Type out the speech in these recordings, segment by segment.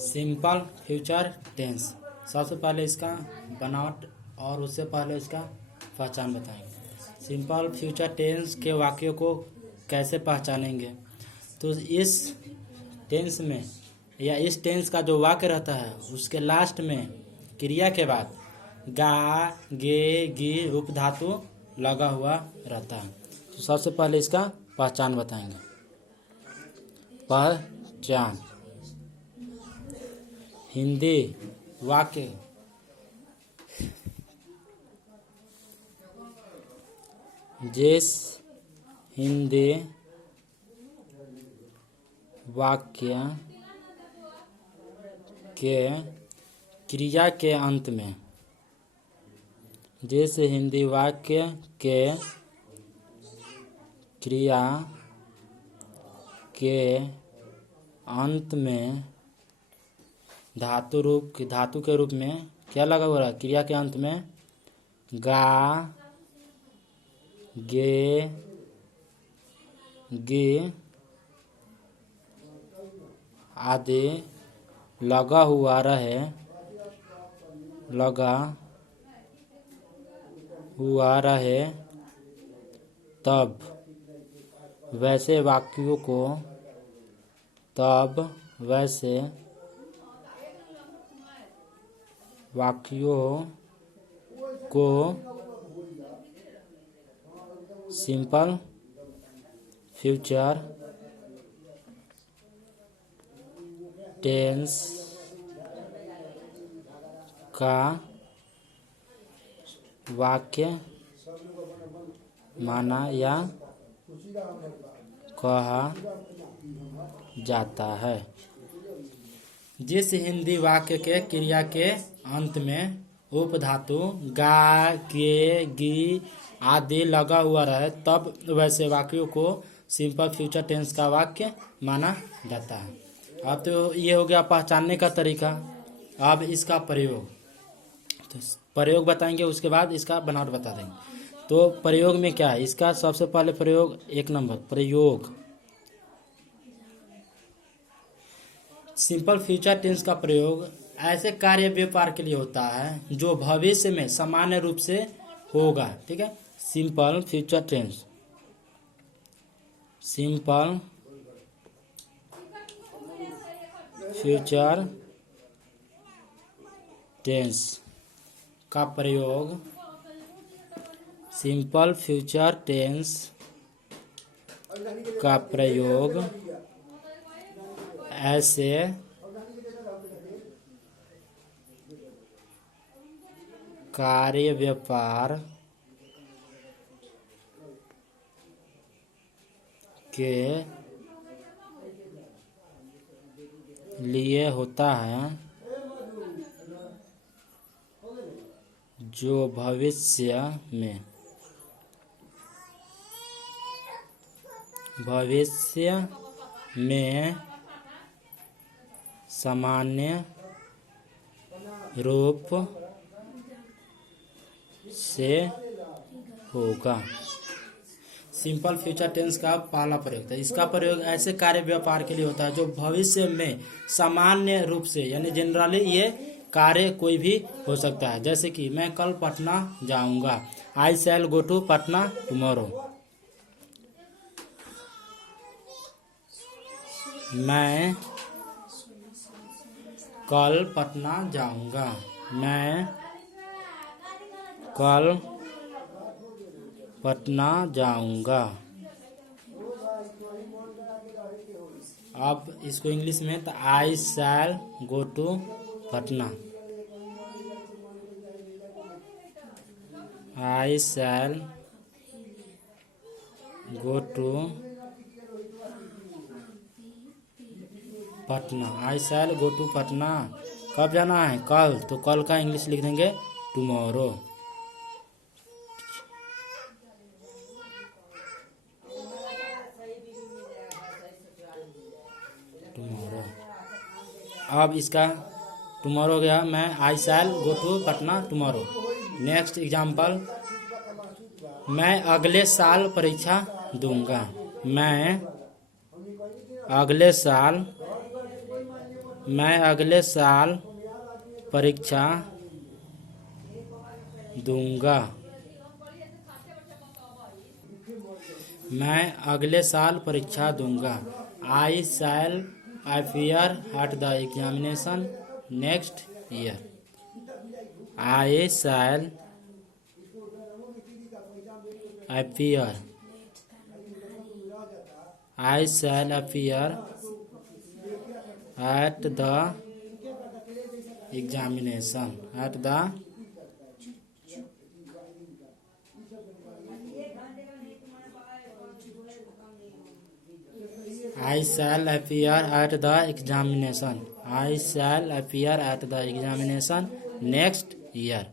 Simple future tense. सबसे पहले इसका बनावट और उससे पहले इसका पहचान बताएंगे। सिंपल फ्यूचर टेंस के वाक्यों को कैसे पहचानेंगे, तो इस टेंस में या इस टेंस का जो वाक्य रहता है उसके लास्ट में क्रिया के बाद गा गे गी रूप धातु लगा हुआ रहता है। तो सबसे पहले इसका पहचान बताएंगे। पहचान, हिंदी वाक्य जिस हिंदी वाक्य के क्रिया के अंत में, जिस हिंदी वाक्य के क्रिया के अंत में धातु के रूप में क्या लगा हुआ है? क्रिया के अंत में गा गे गे आदि लगा हुआ रहे तब वैसे वाक्यों को सिंपल फ्यूचर टेंस का वाक्य माना या कहा जाता है। जिस हिंदी वाक्य के क्रिया के अंत में उपधातु गा गे गी आदि लगा हुआ रहे तब वैसे वाक्यों को सिंपल फ्यूचर टेंस का वाक्य माना जाता है। अब तो ये हो गया पहचानने का तरीका। अब इसका प्रयोग, तो प्रयोग बताएंगे, उसके बाद इसका बनावट बता देंगे। तो प्रयोग में क्या है इसका? सबसे पहले प्रयोग, 1 नंबर प्रयोग। सिंपल फ्यूचर टेंस का प्रयोग ऐसे कार्य व्यापार के लिए होता है जो भविष्य में सामान्य रूप से होगा। ठीक है, simple future tense, simple future tense का प्रयोग, सिंपल फ्यूचर टेंस का प्रयोग ऐसे कार्य व्यापार के लिए होता है जो भविष्य में सामान्य रूप से होगा। सिंपल फ्यूचर टेंस का पहला प्रयोग था। इसका प्रयोग ऐसे कार्य व्यापार के लिए होता है जो भविष्य में सामान्य रूप से, यानी जनरली ये कार्य कोई भी हो सकता है। जैसे कि मैं कल पटना जाऊंगा, आई shall go to Patna tomorrow. मैं कल पटना जाऊंगा, मैं कल पटना जाऊंगा। अब इसको इंग्लिश में, तो I shall go to Patna, I shall go to Patna, I shall go to Patna. कब जाना है? कल। तो कल का इंग्लिश लिख देंगे टुमारो। टुमारो। अब इसका टुमारो हो गया, मैं I shall go to Patna tomorrow. Next example, मैं अगले साल परीक्षा दूंगा, मैं अगले साल मैं अगले साल परीक्षा दूंगा। मैं अगले साल परीक्षा दूंगा। I shall appear at the examination next year. I shall appear. I shall appear at the examination. At the I shall appear at the examination. I shall appear at the examination next year.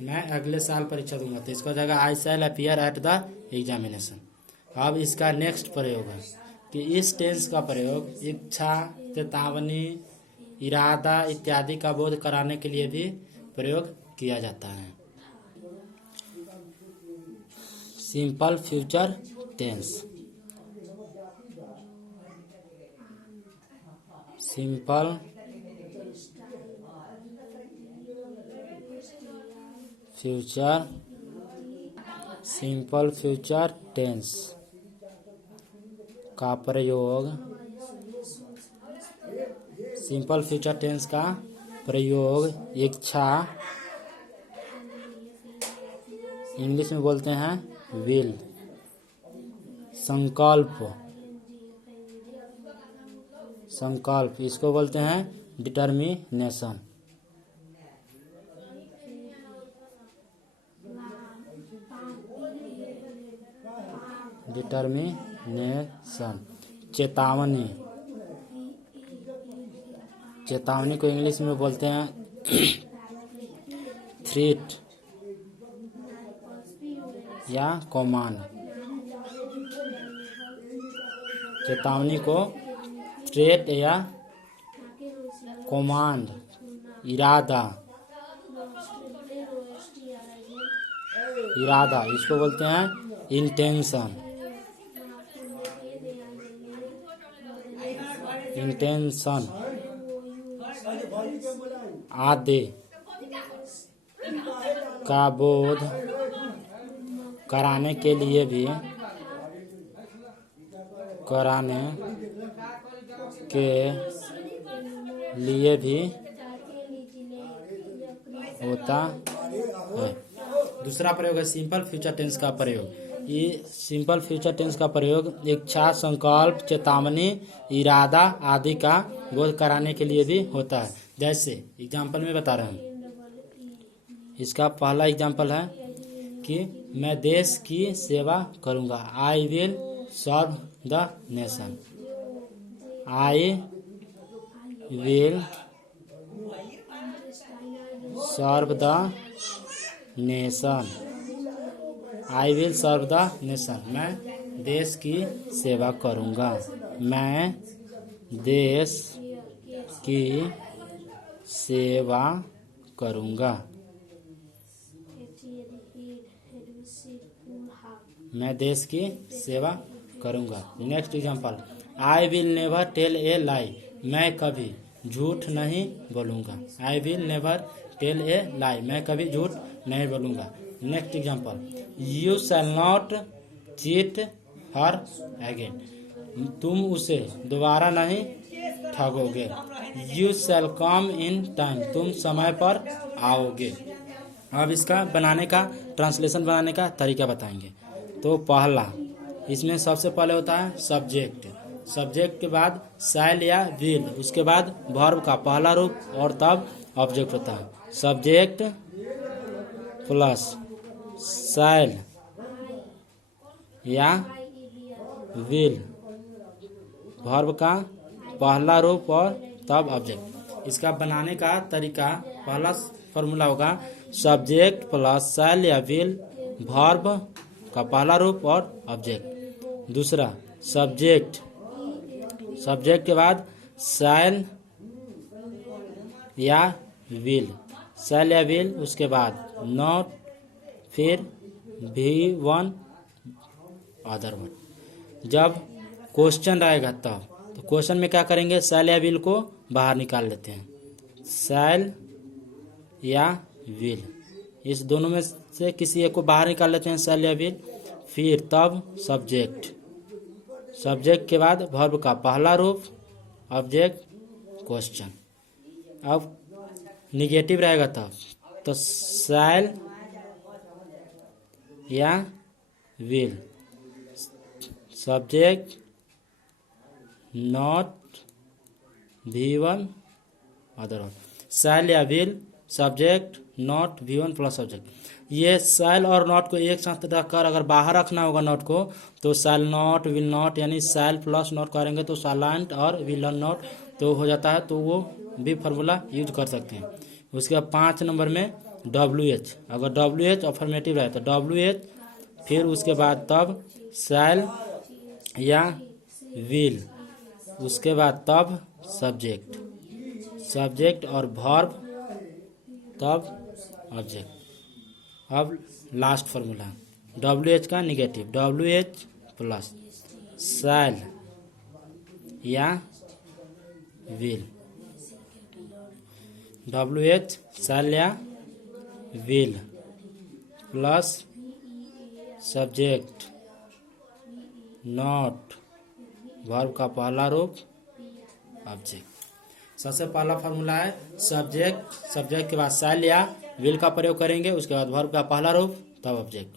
मैं अगले साल परीक्षा दूंगा, तो इसका हो जाएगा आई शैल appear at the examination. अब इसका नेक्स्ट प्रयोग है कि इस टेंस का प्रयोग इच्छा, चेतावनी, इरादा इत्यादि का बोध कराने के लिए भी प्रयोग किया जाता है। Simple future tense. Simple future tense का प्रयोग। सिंपल फ्यूचर टेंस का प्रयोग इच्छा, इंग्लिश में बोलते हैं विल, संकल्प इसको बोलते हैं डिटर्मिनेशन। चेतावनी को इंग्लिश में बोलते हैं थ्रेट या कमांड। चेतावनी को थ्रेट या कमांड। इरादा इसको बोलते हैं इंटेंशन। आदि का बोध कराने के लिए भी होता है। दूसरा प्रयोग है सिंपल फ्यूचर टेंस का प्रयोग। ये सिंपल फ्यूचर टेंस का प्रयोग इच्छा, संकल्प, चेतावनी, इरादा आदि का बोध कराने के लिए भी होता है। जैसे एग्जाम्पल में बता रहा हूँ। इसका पहला एग्जाम्पल है कि मैं देश की सेवा करूँगा। I will serve the nation. I will serve the nation. I will serve the nation. मैं देश की सेवा करूँगा। मैं देश की सेवा करूँगा। मैं देश की सेवा करूँगा। Next example, I will never tell a lie. मैं कभी झूठ नहीं बोलूँगा। I will never tell a lie. मैं कभी झूठ नहीं बोलूँगा। Next example, you shall not cheat her again. तुम उसे दोबारा नहीं ठगोगे। You shall come in time. तुम समय पर आओगे। अब इसका बनाने का ट्रांसलेशन बनाने का तरीका बताएंगे। तो पहला, इसमें सबसे पहले होता है सब्जेक्ट। सब्जेक्ट के बाद शैल या विल, उसके बाद वर्ब का पहला रूप और तब ऑब्जेक्ट होता है। सब्जेक्ट प्लस शैल या विल, वर्ब का पहला रूप और तब ऑब्जेक्ट। इसका बनाने का तरीका, पहला फॉर्मूला होगा सब्जेक्ट प्लस शैल या विल, वर्ब का पहला रूप और ऑब्जेक्ट। दूसरा, सब्जेक्ट के बाद शैल या विल, शैल या विल, उसके बाद नॉट, फिर V1 अदर वर्ड। जब क्वेश्चन रहेगा तब तो क्वेश्चन में क्या करेंगे, शैल या विल को बाहर निकाल लेते हैं, शैल या विल, इस दोनों में से किसी एक को बाहर निकाल लेते हैं, शैल या विल। फिर तब सब्जेक्ट, सब्जेक्ट के बाद वर्ब का पहला रूप ऑब्जेक्ट क्वेश्चन। अब निगेटिव रहेगा तब तो शैल या will, subject not V1 other word, shall या will subject not V1 plus subject. ये शैल और नॉट को एक साथ रखकर अगर बाहर रखना होगा नॉट को तो शैल नॉट विल नॉट, यानी शैल प्लस नॉट करेंगे तो शैलेंट और विल नॉट तो हो जाता है, तो वो भी फार्मूला यूज कर सकते हैं। उसके बाद 5 नंबर में WH, अगर WH अफर्मेटिव रहे तो WH, फिर उसके बाद तब शैल या विल, उसके बाद तब सब्जेक्ट, सब्जेक्ट और वर्ब तब ऑब्जेक्ट। अब लास्ट फार्मूला WH का निगेटिव, WH प्लस शैल या विल, WH शैल या will plus subject not verb का पहला रूप ऑब्जेक्ट। सबसे पहला फार्मूला है सब्जेक्ट, सब्जेक्ट के बाद शैल या विल का प्रयोग करेंगे, उसके बाद वर्ब का पहला रूप तब ऑब्जेक्ट।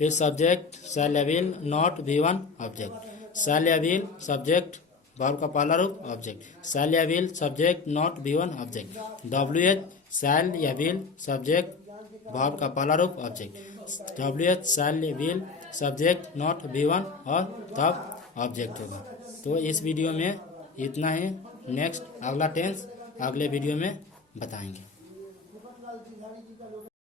फिर सब्जेक्ट शैल या विल नॉट V1 ऑब्जेक्ट, शैल या विल सब्जेक्ट वर्ब का पहला रूप ऑब्जेक्ट, शैल या will subject not V1 object, WH शैल या विल सब्जेक्ट वर्ब का पहला रूप ऑब्जेक्ट, WH शैल या विल सब्जेक्ट नॉट V1 और तब ऑब्जेक्ट होगा। तो इस वीडियो में इतना ही, नेक्स्ट अगला टेंस अगले वीडियो में बताएंगे।